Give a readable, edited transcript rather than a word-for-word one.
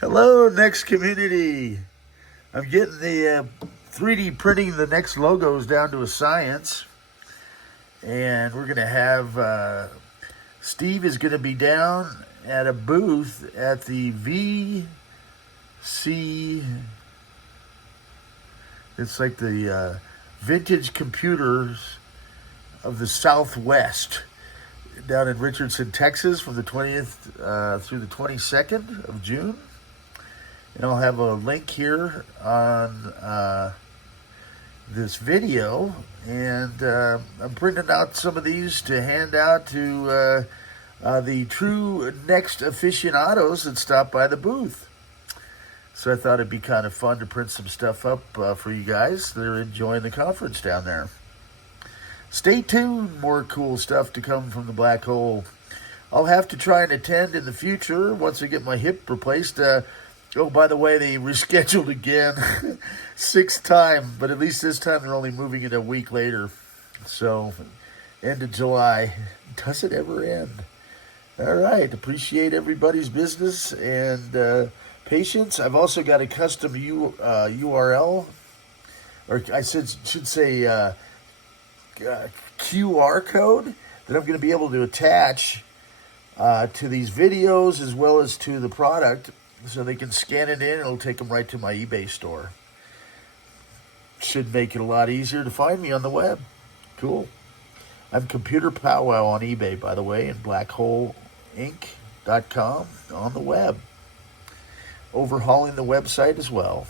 Hello, NeXT community. I'm getting the 3D printing the NeXT logos down to a science. And we're going to have, Steve is going to be down at a booth at the VC, it's like the Vintage Computers of the Southwest down in Richardson, Texas from the 20th through the 22nd of June. And I'll have a link here on this video. And I'm printing out some of these to hand out to the true NeXT aficionados that stop by the booth. So I thought it'd be kind of fun to print some stuff up for you guys that are enjoying the conference down there. Stay tuned, more cool stuff to come from the black hole. I'll have to try and attend in the future once I get my hip replaced. Oh, by the way, they rescheduled again, sixth time, but at least this time they're only moving it a week later. So, end of July. Does it ever end? All right, appreciate everybody's business and patience. I've also got a custom URL, or I should say QR code that I'm going to be able to attach to these videos as well as to the product. So they can scan it in, it'll take them right to my eBay store. Should make it a lot easier to find me on the web. Cool. I'm Computer Powwow on eBay, by the way, and blackholeinc.com on the web. Overhauling the website as well.